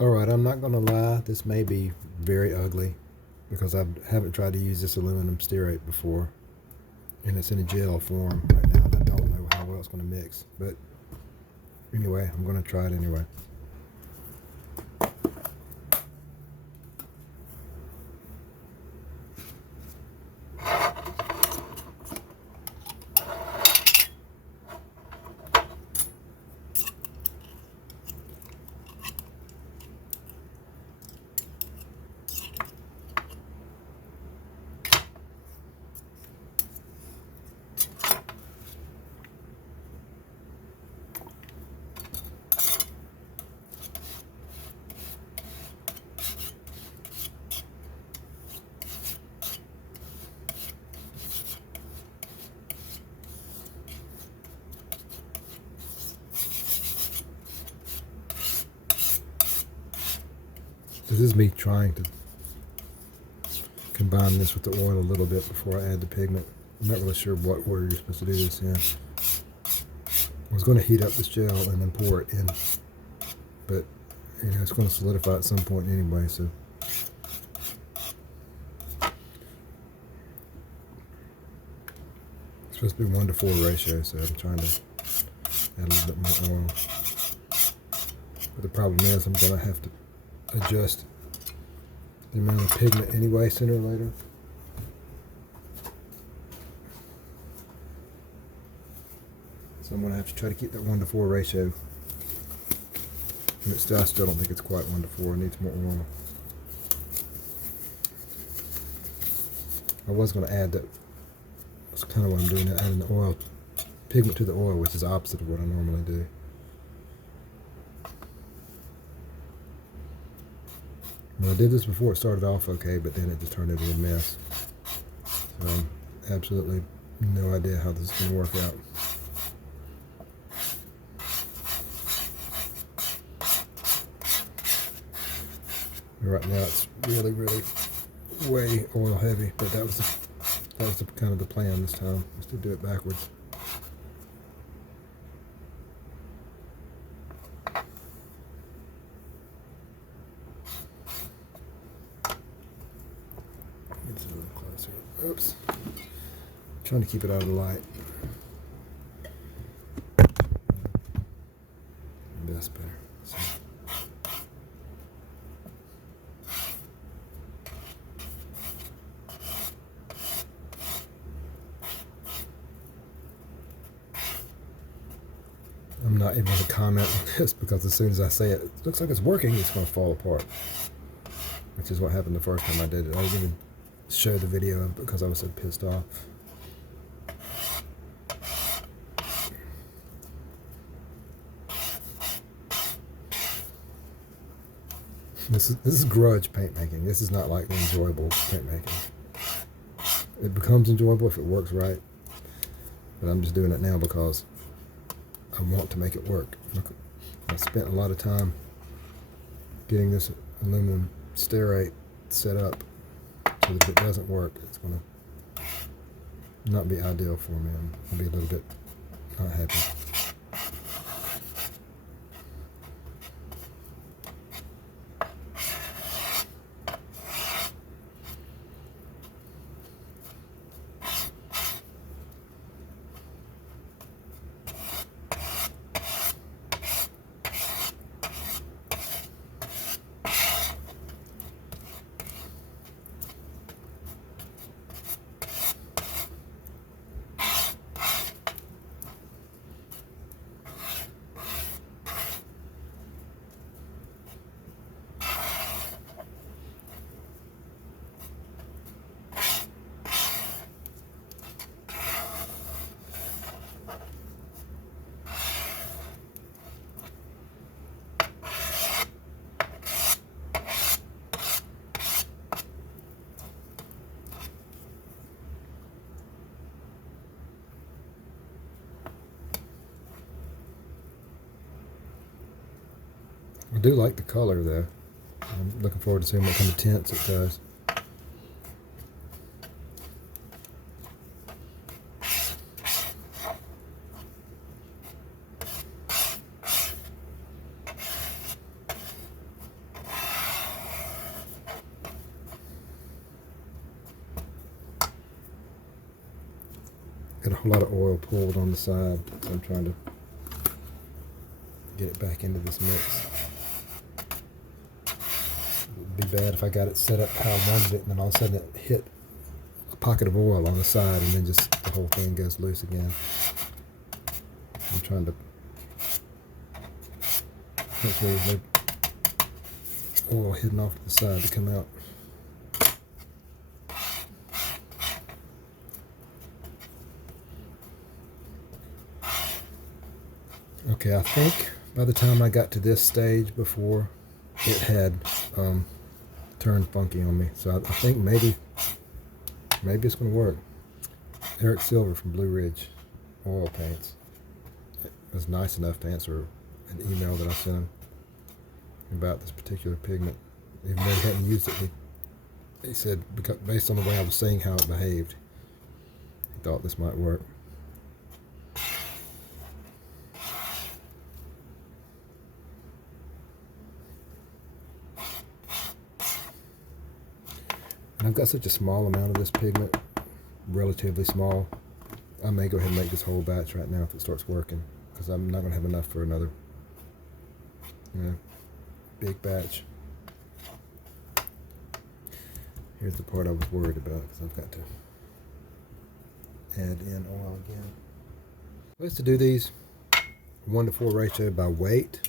Alright, I'm not gonna lie, this may be very ugly because I haven't tried to use this aluminum stearate before, and it's in a gel form right now, and I don't know how well it's gonna mix, but anyway, I'm gonna try it anyway. This is me trying to combine this with the oil a little bit before I add the pigment. I'm not really sure what order you're supposed to do this in. I was going to heat up this gel and then pour it in, but you know it's going to solidify at some point anyway, so it's supposed to be 1:4 ratio, so I'm trying to add a little bit more oil. But the problem is I'm going to have to adjust the amount of pigment anyway sooner or later. So I'm going to have to try to keep that 1:4 ratio. And I still don't think it's quite 1:4. It needs more oil. I was going to add that. That's kind of what I'm doing, adding the oil, pigment to the oil, which is opposite of what I normally do. When I did this before, it started off okay, but then it just turned into a mess. So I'm absolutely no idea how this is going to work out. Right now it's really, really way oil heavy, but that was kind of the plan this time, was to do it backwards. It's a little closer. Oops. Trying to keep it out of the light. That's better. So. I'm not able to comment on this because as soon as I say it, it looks like it's working, it's going to fall apart. Which is what happened the first time I did it. I didn't even show the video because I was so pissed off. This is grudge paint making. This is not like enjoyable paint making. It becomes enjoyable if it works right. But I'm just doing it now because I want to make it work. I spent a lot of time getting this aluminum stearate set up so that if it doesn't work, it's going to not be ideal for me. I'll be a little bit not happy. I do like the color though. I'm looking forward to seeing what kind of tints it does. got a whole lot of oil pulled on the side, so I'm trying to get it back into this mix. It'd be bad if I got it set up how I wanted it, and then all of a sudden it hit a pocket of oil on the side, and then just the whole thing goes loose again. I'm trying to make sure there's no oil hidden off to the side to come out. Okay, I think by the time I got to this stage before, it had turned funky on me. So I think maybe it's going to work. Eric Silver from Blue Ridge Oil Paints was nice enough to answer an email that I sent him about this particular pigment. Even though he hadn't used it, he said, because based on the way I was seeing how it behaved, he thought this might work. And I've got such a small amount of this pigment, relatively small. I may go ahead and make this whole batch right now if it starts working, because I'm not going to have enough for another, big batch. Here's the part I was worried about, because I've got to add in oil again. I used to do these 1:4 ratio by weight,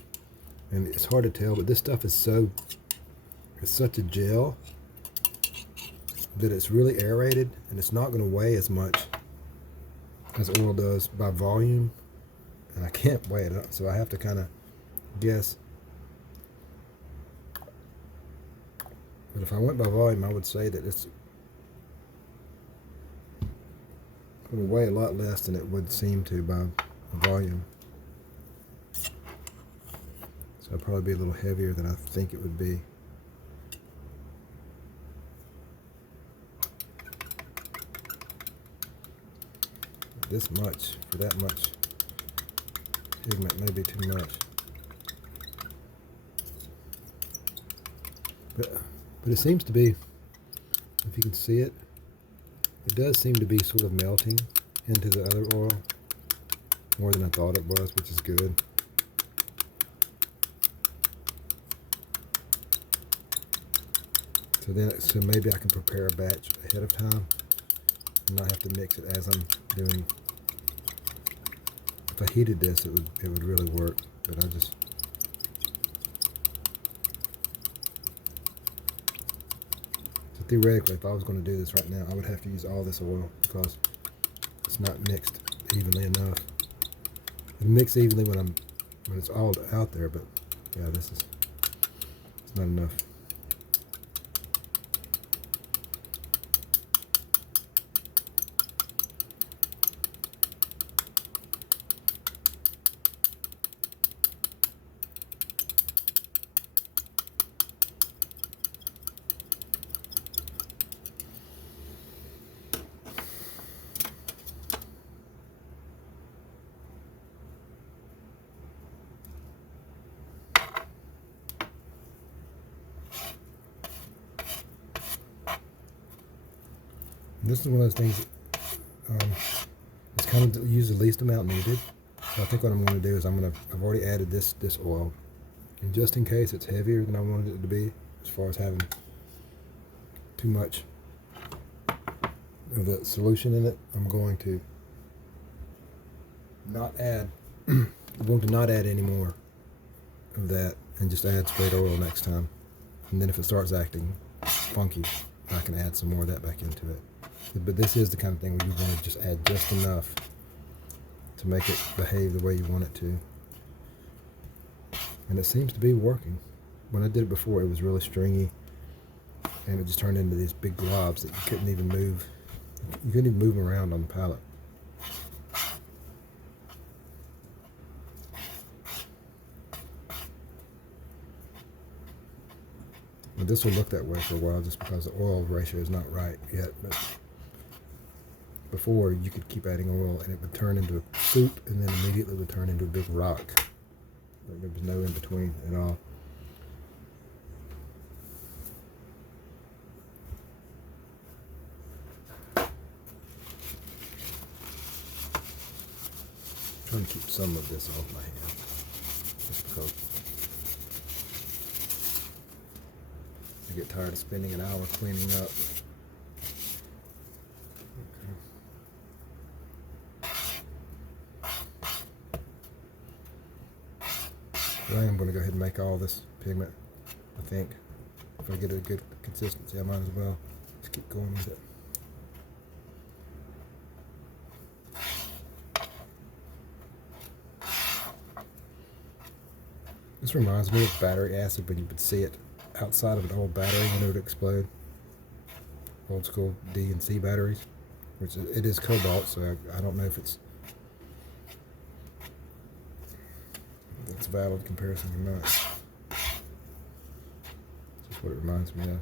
and it's hard to tell, but this stuff is it's such a gel that it's really aerated, and it's not going to weigh as much as oil does by volume, and I can't weigh it up, so I have to kind of guess. But if I went by volume, I would say that it's going to weigh a lot less than it would seem to by volume. So it'll probably be a little heavier than I think it would be. This much, for that much pigment, may be too much. But it seems to be, if you can see it, it does seem to be sort of melting into the other oil more than I thought it was, which is good. So maybe I can prepare a batch ahead of time and not have to mix it as I'm doing. If I heated this, it would really work, but so theoretically, if I was going to do this right now, I would have to use all this oil because it's not mixed evenly enough. It mixes evenly when it's all out there, but yeah, it's not enough. This is one of those things, it's kind of use the least amount needed. So I think what I'm going to do is I've already added this oil. And just in case it's heavier than I wanted it to be, as far as having too much of the solution in it, I'm going to not add, any more of that and just add straight oil next time. And then if it starts acting funky, I can add some more of that back into it. But this is the kind of thing where you want to just add just enough to make it behave the way you want it to. And it seems to be working. When I did it before, it was really stringy, and it just turned into these big globs that you couldn't even move. You couldn't even move them around on the palette. But this will look that way for a while just because the oil ratio is not right yet. But before, you could keep adding oil and it would turn into a soup and then immediately would turn into a big rock. There was no in between at all. trying to keep some of this off my hand, just because I get tired of spending an hour cleaning up. I am going to go ahead and make all this pigment, I think. If I get a good consistency, I might as well just keep going with it. This reminds me of battery acid when you would see it outside of an old battery when it would explode. Old school D and C batteries, which it is cobalt, so I don't know if it's a valid comparison or not. That's just what it reminds me of.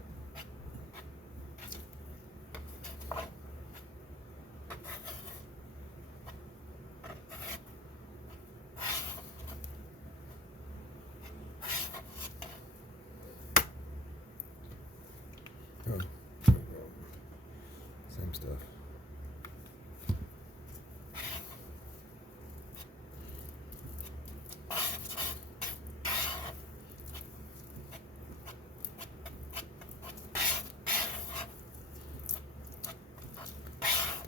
Oh, same stuff.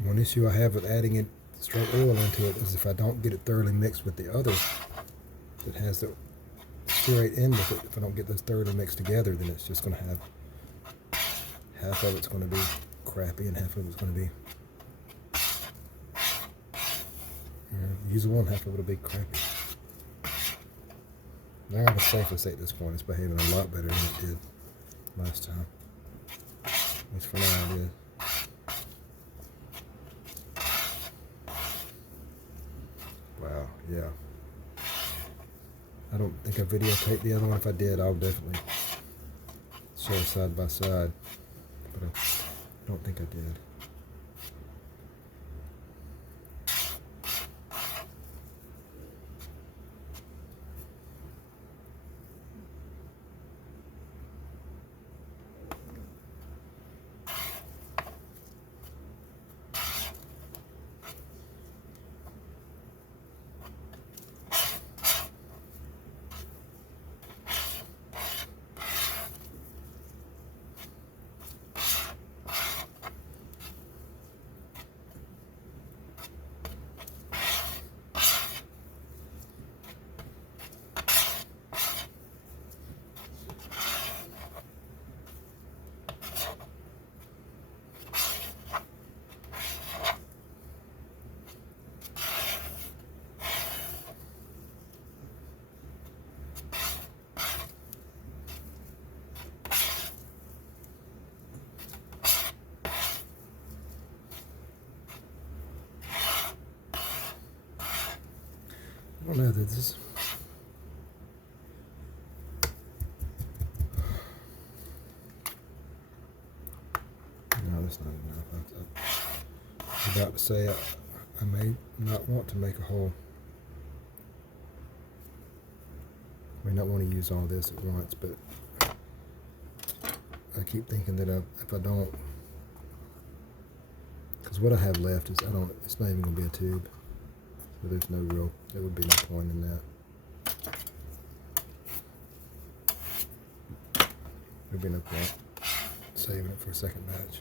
One issue I have with adding it straight oil into it is if I don't get it thoroughly mixed with the other that has the stearate in with it, if I don't get those thoroughly mixed together, then it's just going to have half of it's going to be crappy and half of it's going to be usable and half of it will be crappy. Now I'm safely say at this point it's behaving a lot better than it did last time. At least for now it is. Wow, yeah. I don't think I videotaped the other one. If I did, I'll definitely show it side by side. But I don't think I did. I don't know, this is... No, that's not enough. I was about to say I may not want to make a whole... I may not want to use all this at once, but I keep thinking that if I don't... Because what I have left is, it's not even going to be a tube. So there's no real, there would be no point in that. There'd be no point saving it for a second batch.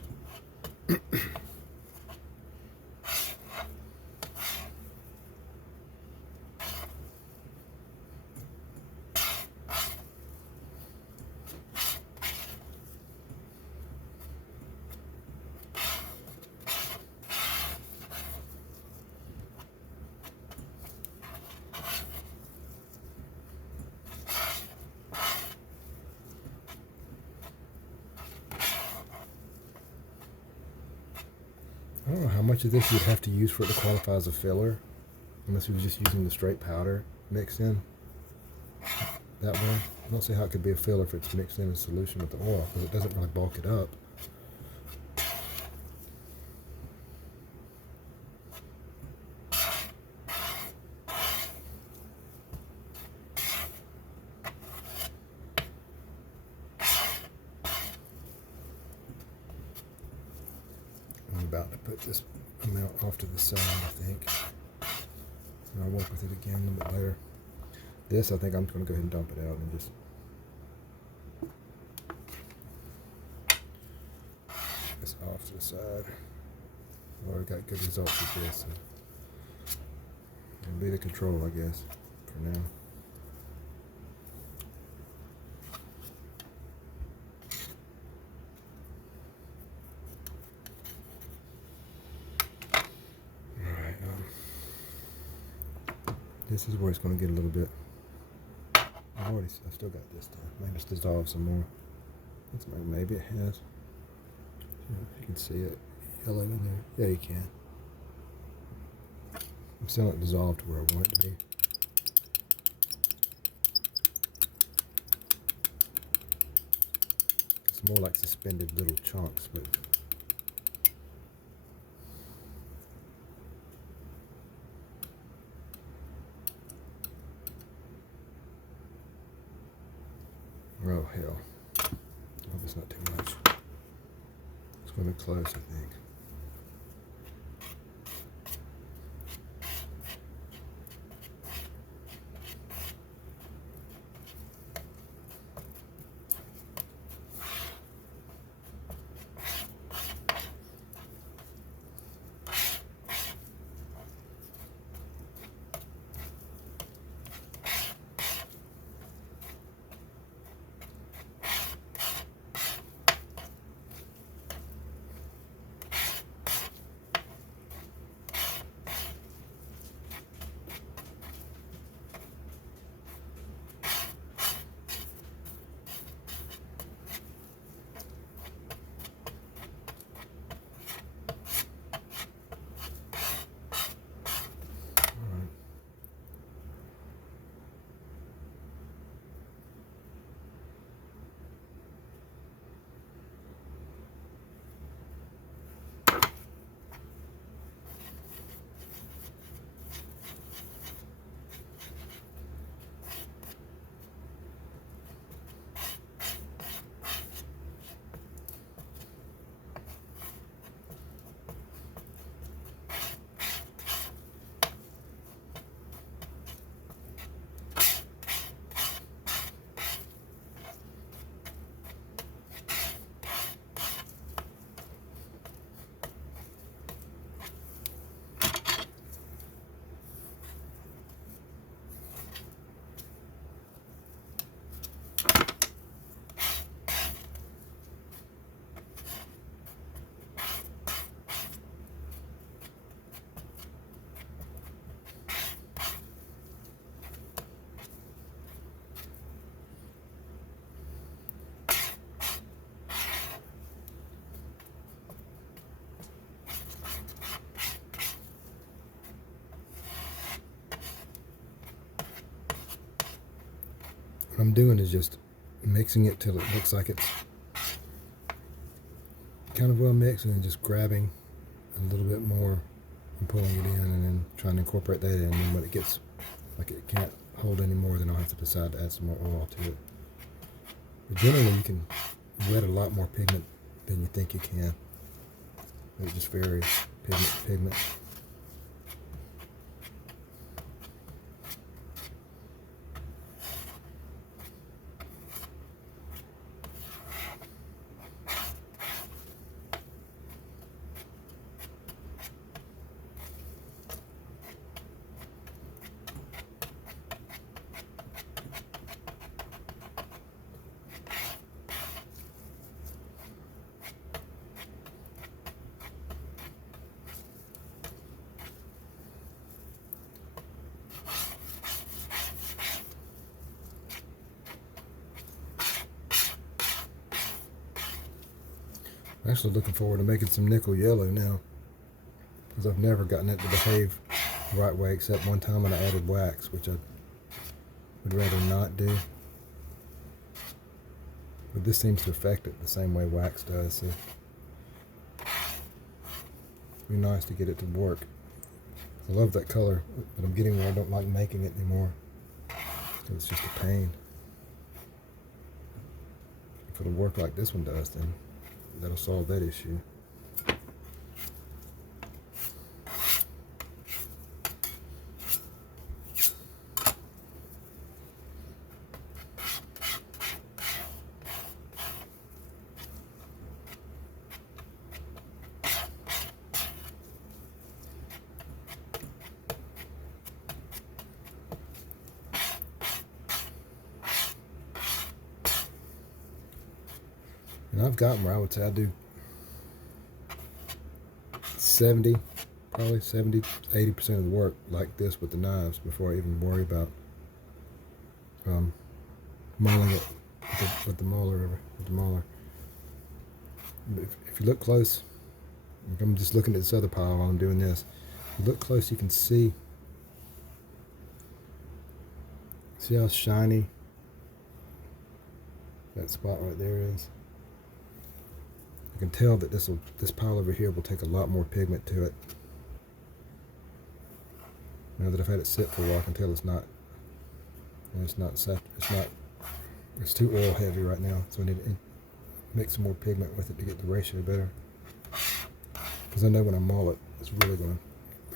I don't know how much of this you'd have to use for it to qualify as a filler, unless you were just using the straight powder mixed in that way. I don't see how it could be a filler if it's mixed in a solution with the oil, because it doesn't really bulk it up. I'm about to put this amount off to the side, I think. And I'll work with it again a little bit later. This, I think I'm going to go ahead and dump it out and just this off to the side. I've already got good results with this. So it'll be the control, I guess, for now. This is where it's going to get a little bit. I've still got this done. Maybe it's dissolved some more. Maybe it has. If you can see it, yellow in there. Yeah, you can. I'm still not dissolved to where I want it to be. It's more like suspended little chunks, but. Oh hell. I hope it's not too much. It's going to be close, I think. What I'm doing is just mixing it till it looks like it's kind of well mixed, and then just grabbing a little bit more and pulling it in, and then trying to incorporate that in. And then when it gets like it can't hold any more, then I'll have to decide to add some more oil to it. But generally, you can wet a lot more pigment than you think you can. It just varies, pigment to pigment. I'm actually looking forward to making some nickel yellow now, because I've never gotten it to behave the right way, except one time when I added wax, which I would rather not do. But this seems to affect it the same way wax does, so it'd be nice to get it to work. I love that color, but I'm getting where I don't like making it anymore, because it's just a pain. If it'll work like this one does, then that'll solve that issue. And I've gotten where I would say I do 70, probably 70, 80% of the work like this with the knives before I even worry about mulling it with the muller. If you look close, I'm just looking at this other pile while I'm doing this. If you look close, you can see how shiny that spot right there is. You can tell that this pile over here will take a lot more pigment to it. Now that I've had it sit for a while, I can tell it's too oil heavy right now, so I need to mix some more pigment with it to get the ratio better. Because I know when I mull it, it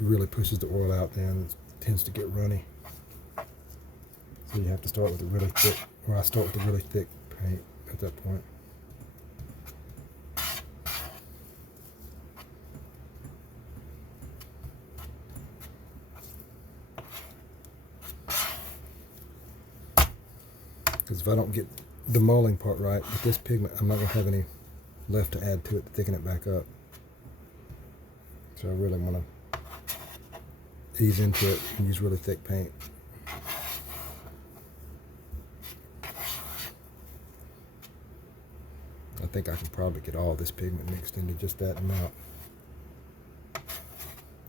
really pushes the oil out then. It tends to get runny. So you have to start with a really thick, or I start with a really thick paint at that point. Because if I don't get the mulling part right with this pigment, I'm not going to have any left to add to it to thicken it back up. So I really want to ease into it and use really thick paint. I think I can probably get all this pigment mixed into just that amount. I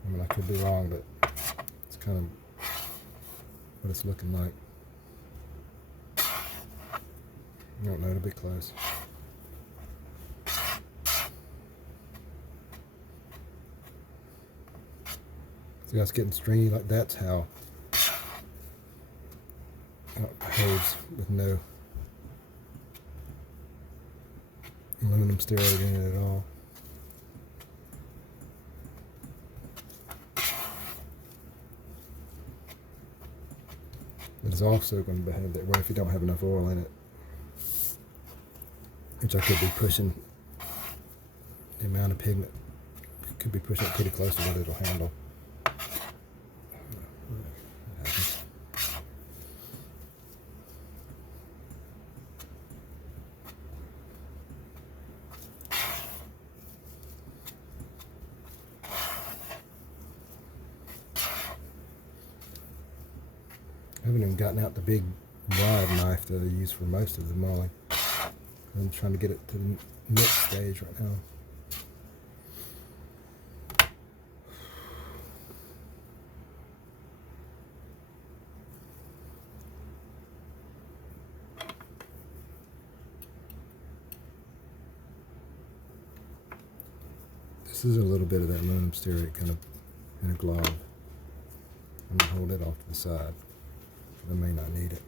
mean, I could be wrong, but it's kind of what it's looking like. I don't know, it'll be close. See how it's getting stringy? Like that's how it holds with no aluminum stearate in it at all. It is also going to behave that way if you don't have enough oil in it, which I could be pushing the amount of pigment. Could be pushing it pretty close to what it'll handle. I haven't even gotten out the big wide knife that I use for most of the mulling. I'm trying to get it to the next stage right now. This is a little bit of that aluminum stearate kind of in a glob. I'm going to hold it off to the side. I may not need it.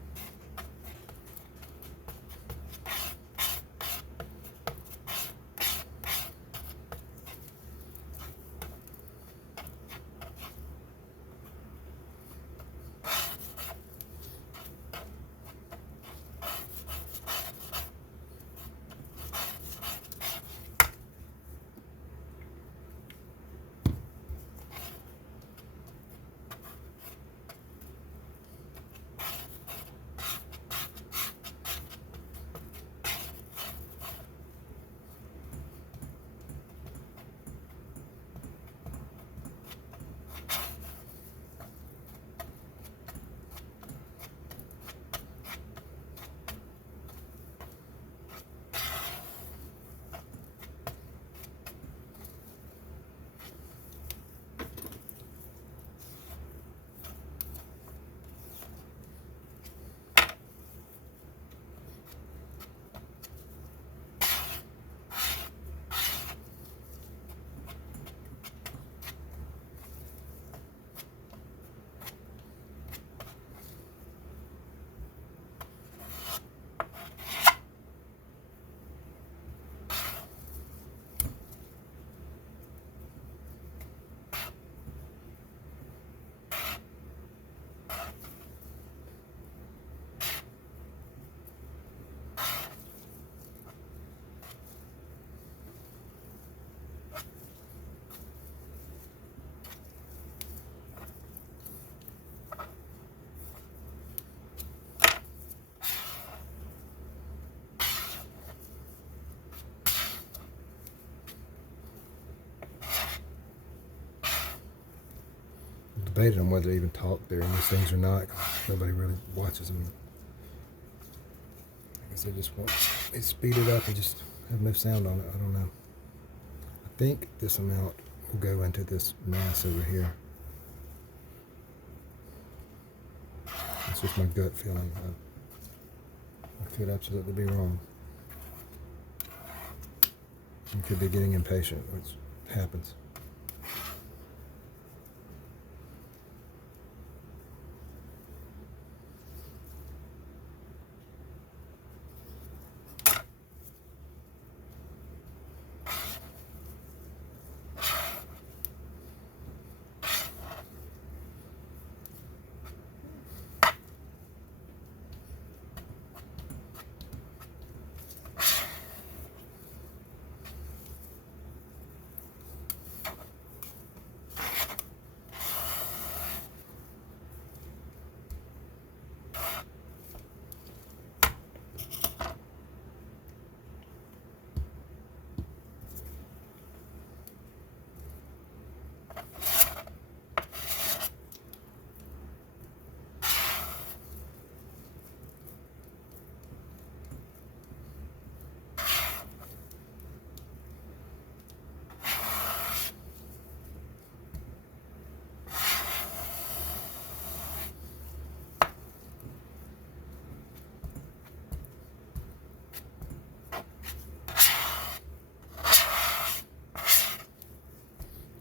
debated on whether to even talk during these things or not. Nobody really watches them. I guess they speed it up and just have no sound on it. I don't know. I think this amount will go into this mass over here. It's just my gut feeling. I could absolutely be wrong. I could be getting impatient, which happens.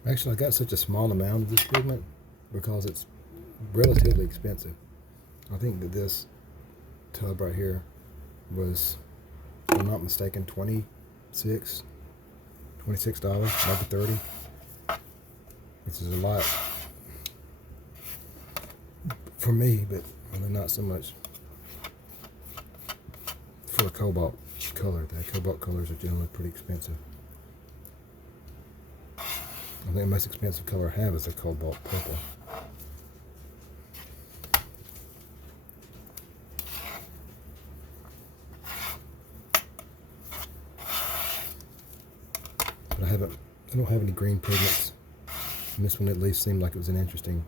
Actually, I got such a small amount of this pigment because it's relatively expensive. I think that this tub right here was, if I'm not mistaken, $26, maybe $30, which is a lot for me, but really not so much for a cobalt color. The cobalt colors are generally pretty expensive. I think the most expensive color I have is a cobalt purple. But I don't have any green pigments. And this one at least seemed like it was an interesting,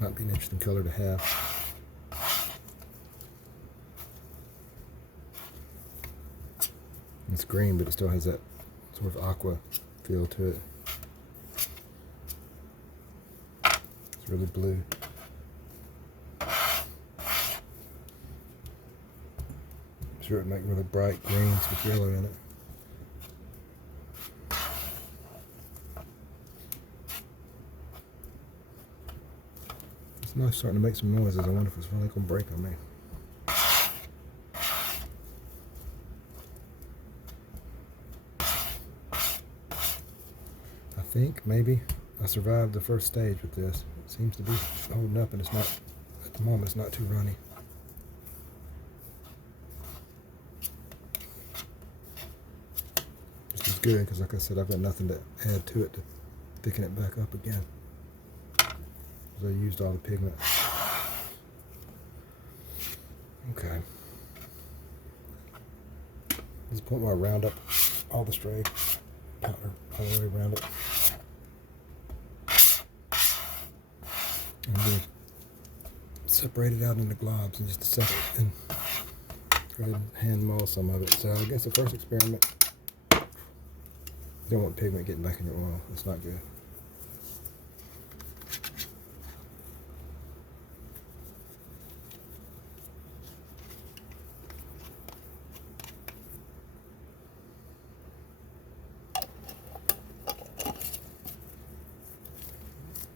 might be an interesting color to have. It's green, but it still has that sort of aqua feel to it. It's really blue. I'm sure it'd make really bright greens with yellow in it. It's nice starting to make some noises. I wonder if it's finally going to break on me. I think maybe I survived the first stage with this. It seems to be holding up, and it's not, at the moment, it's not too runny. Which is good, because like I said, I've got nothing to add to it to thicken it back up again. Because I used all the pigment. Okay. This is the point where I round up all the stray powder all the way around it. I'm going to separate it out into globs in just a second and go ahead and hand mull some of it. So I guess the first experiment, you don't want pigment getting back in your oil. It's not good.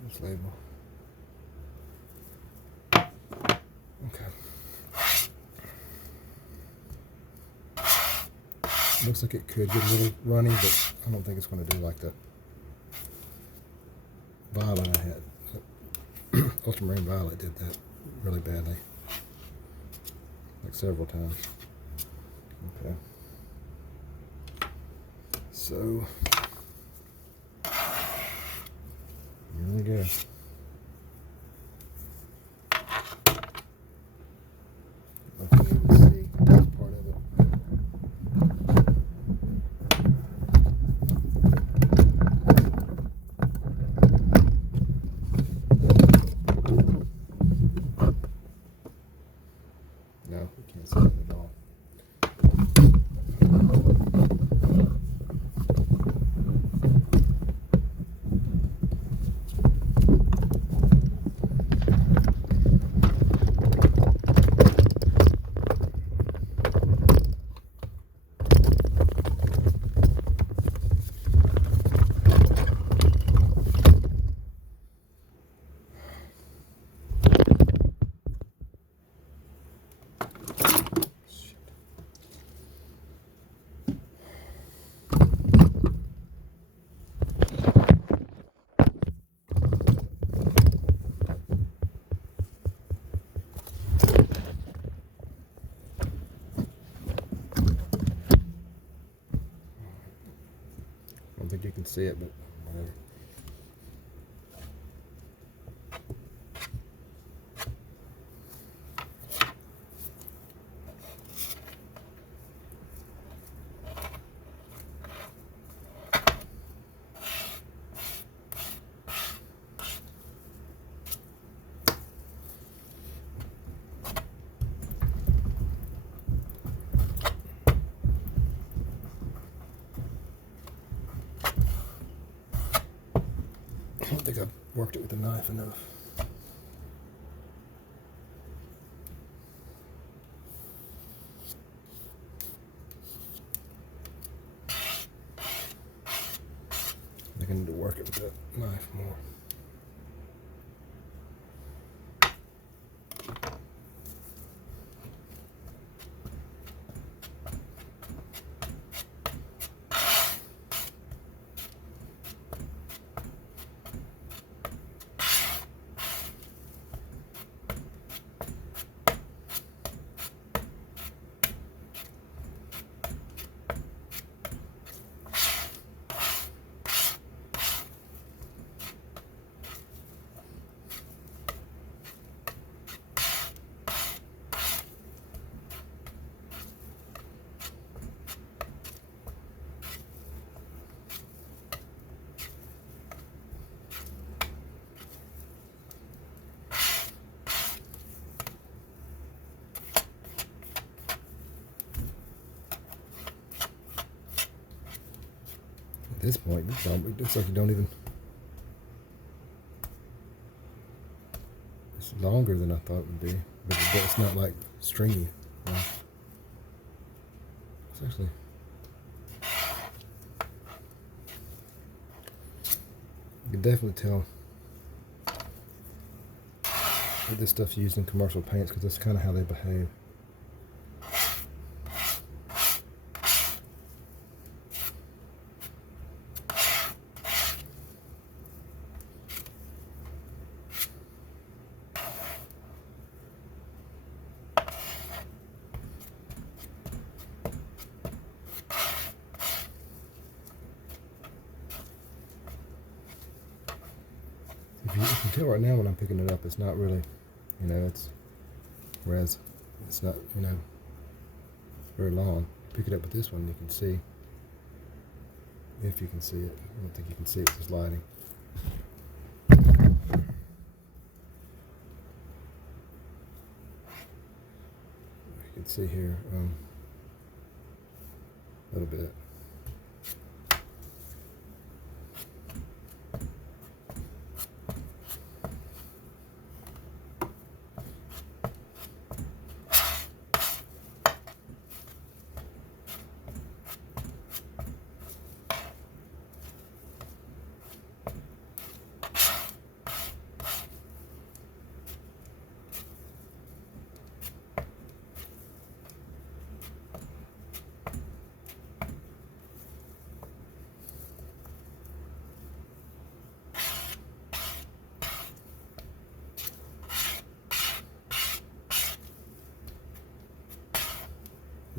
This label. Looks like it could get a little runny, but I don't think it's going to do like that violet I had. Ultramarine violet did that really badly, like several times. Okay. So, here we go. don't think you can see it, but whatever. I don't think I've worked it with a knife enough. I think I need to work it with that knife more. At this point, it looks like you don't even. It's longer than I thought it would be, but it's not like stringy. It's actually. You can definitely tell that this stuff's used in commercial paints because that's kind of how they behave. You can tell right now when I'm picking it up, it's not really, whereas it's not, very long. Pick it up with this one, you can see, if you can see it. I don't think you can see it, it's lighting. You can see here a little bit.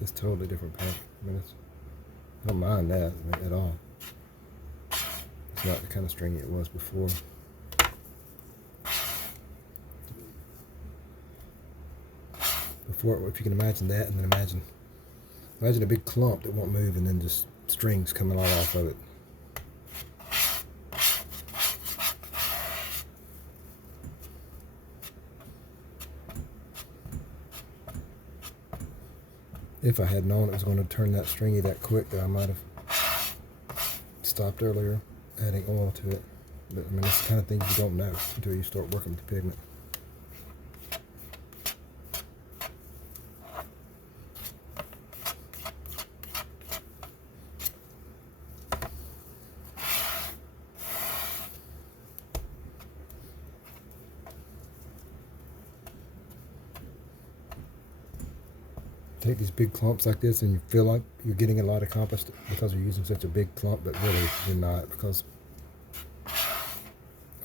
It's totally different paint. I mean, I don't mind that at all. It's not the kind of stringy it was before. Before, if you can imagine that, and then imagine a big clump that won't move, and then just strings coming all off of it. If I had known it was going to turn that stringy that quick, that I might have stopped earlier adding oil to it. But I mean, it's the kind of thing you don't know until you start working with the pigment. Take these big clumps like this and you feel like you're getting a lot accomplished because you're using such a big clump, but really you're not, because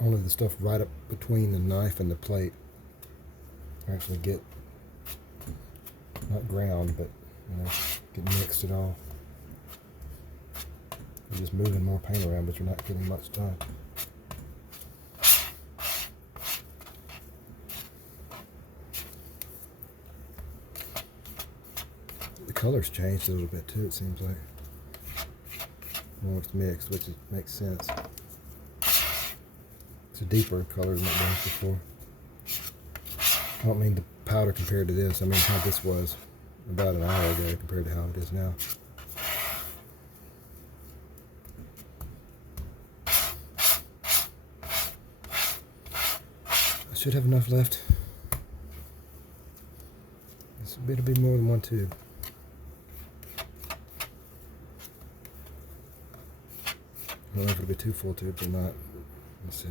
only the stuff right up between the knife and the plate actually get, not ground, but get mixed at all. just moving more paint around, but you're not getting much done. The color's changed a little bit too, it seems like. More it's mixed, which makes sense. It's a deeper color than it was before. I don't mean the powder compared to this, I mean how this was about an hour ago compared to how it is now. I should have enough left. This will be more than one tube. I don't know if it'll be 2 full tubes or not. Let's see.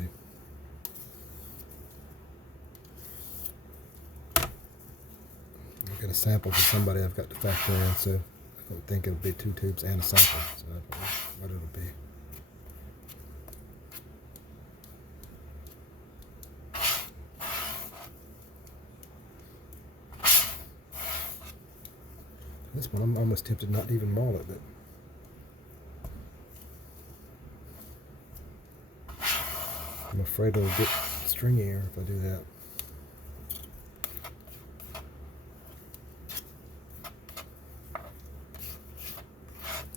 I've got a sample for somebody I've got to factor in, so I don't think it'll be 2 tubes and a sample. So I don't know what it'll be. This one, I'm almost tempted not to even maul it, but I'm afraid it'll get stringier if I do that.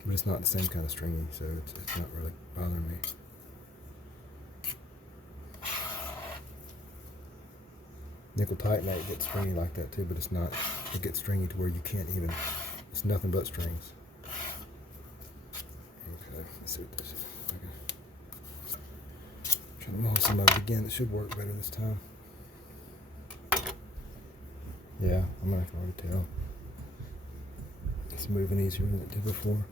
But it's not the same kind of stringy, so it's not really bothering me. Nickel titanate gets stringy like that too, but it's not. It gets stringy to where you can't even. It's nothing but strings. Okay, let's see what this is. Trying to maul some of it again. It should work better this time. Yeah, I can already tell. It's moving easier than it did before.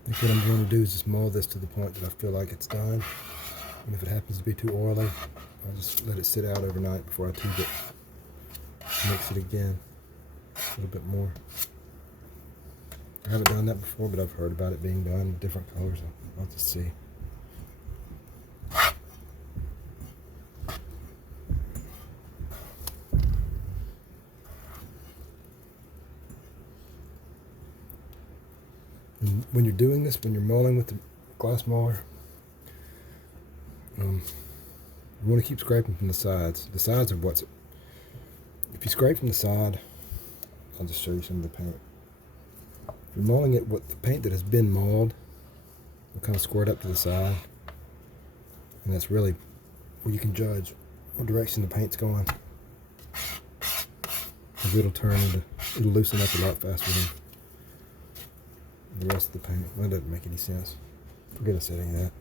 I think what I'm going to do is just maul this to the point that I feel like it's done. And if it happens to be too oily, I'll just let it sit out overnight before I tube it. Mix it again a little bit more. I haven't done that before, but I've heard about it being done in different colors. I'll just see. And when you're doing this, when you're mulling with the glass muller, you want to keep scraping from the sides. The sides are what's... If you scrape from the side, I'll just show you some of the paint. If you're mulling it with the paint that has been mauled, will kind of squirt up to the side. And that's really where you can judge what direction the paint's going. Because it'll loosen up a lot faster than the rest of the paint. Well, that doesn't make any sense. Forget I said any of that.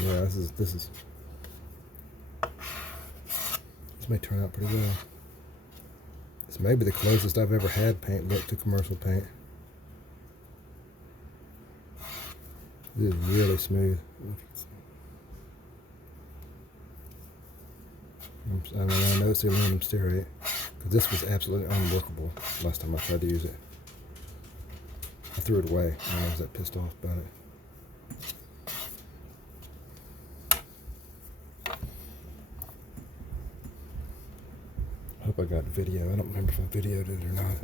Yeah, this may turn out pretty well. This may be the closest I've ever had paint look to commercial paint. This is really smooth. I know it's the aluminum stearate, because this was absolutely unworkable last time I tried to use it. I threw it away, and I was that pissed off about it. I hope I got video. I don't remember if I videoed it or not.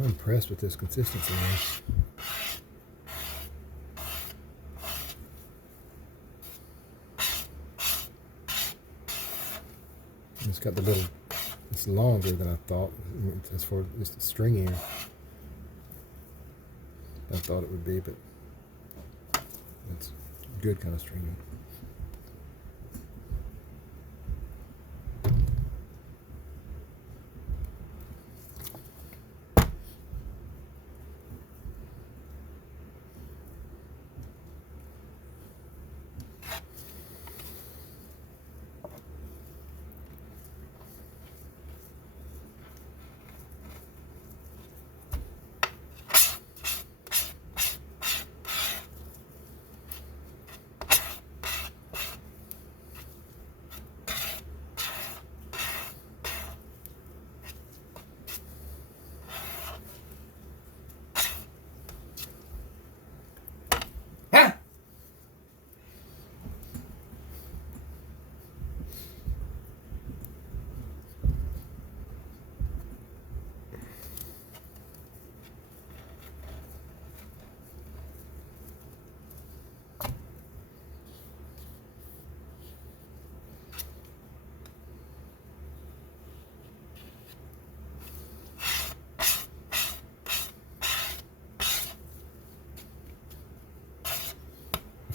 I'm impressed with this consistency, man. It's got the little, it's longer than I thought as far as it's stringier. I thought it would be, but it's good kind of stringy.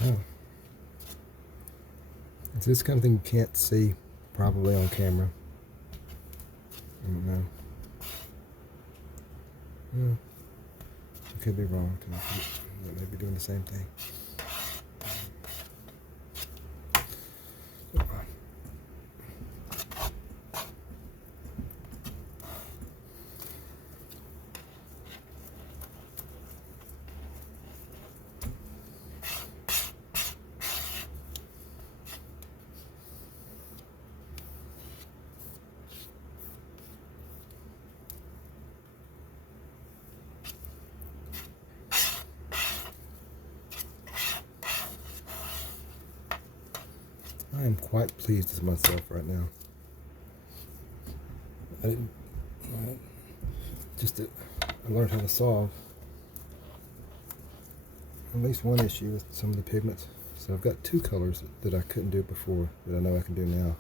Oh. It's this kind of thing you can't see probably on camera. I don't know. Well, I could be wrong too. They may be doing the same thing. I am quite pleased with myself right now. I learned how to solve at least one issue with some of the pigments. So I've got two colors that I couldn't do before that I know I can do now.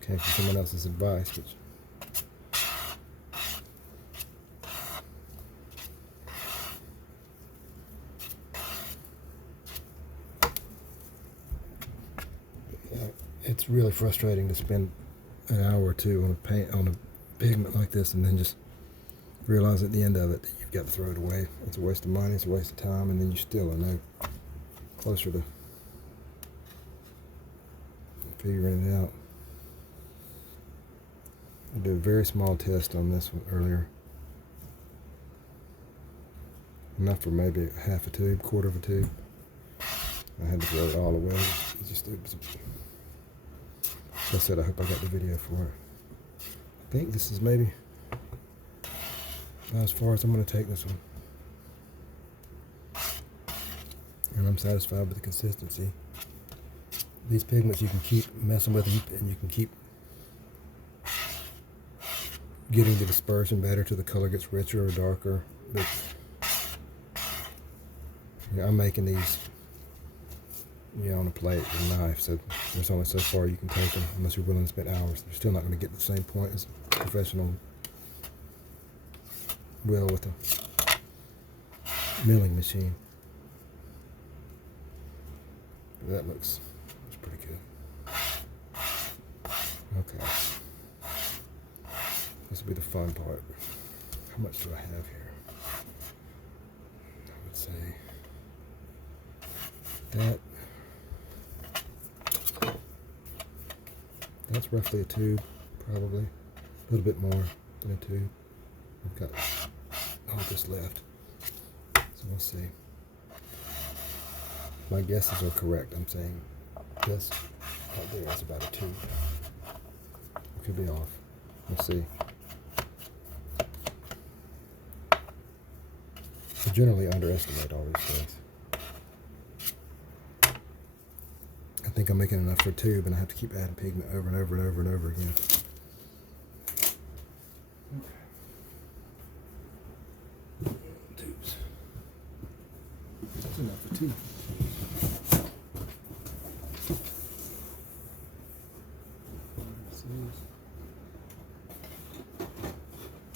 Came from someone else's advice, which it's really frustrating to spend an hour or two on a pigment like this and then just realize at the end of it that you've got to throw it away. It's a waste of money, it's a waste of time, and then you still are no closer to figuring it out. I did a very small test on this one earlier. Enough for maybe half a tube, quarter of a tube. I had to throw it all away. It was like I said, I hope I got the video for it. I think this is maybe about as far as I'm going to take this one. And I'm satisfied with the consistency. These pigments you can keep messing with them, and you can keep getting the dispersion better till the color gets richer or darker. But yeah, I'm making these on a plate with a knife, so there's only so far you can take them unless you're willing to spend hours. You're still not going to get the same point as a professional will with a milling machine. But that looks pretty good. Okay. This will be the fun part. How much do I have here? I would say that's roughly a tube, probably. A little bit more than a tube. I've got all this left. So we'll see. My guesses are correct. I'm saying this right there is about a tube. It could be off. We'll see. I generally underestimate all these things. I think I'm making enough for a tube, and I have to keep adding pigment over and over and over and over again. too.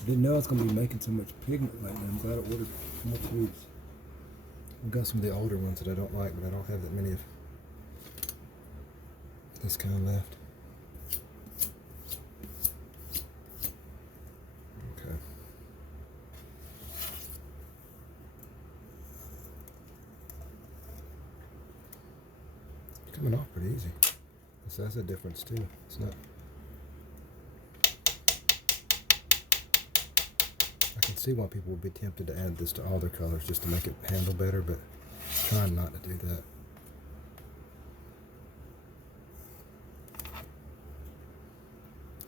Didn't know I was going to be making so much pigment like that. I'm glad I ordered more tubes. I've got some of the older ones that I don't like, but I don't have that many of this kind left. Okay. It's coming off pretty easy. So that's a difference too. It's not. I can see why people would be tempted to add this to all their colors just to make it handle better, but I'm trying not to do that.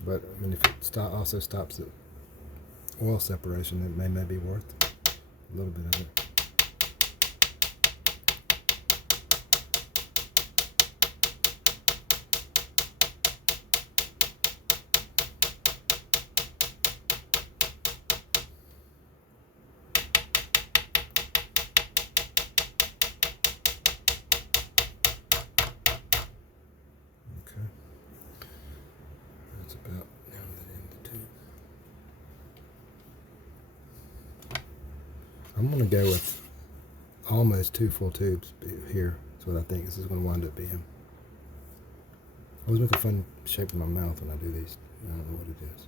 But I mean, if it also stops the oil separation, it may be worth a little bit of it. About now that in the tube. I'm going to go with almost 2 full tubes here. That's what I think this is going to wind up being. I always make a fun shape in my mouth when I do these. I don't know what it is.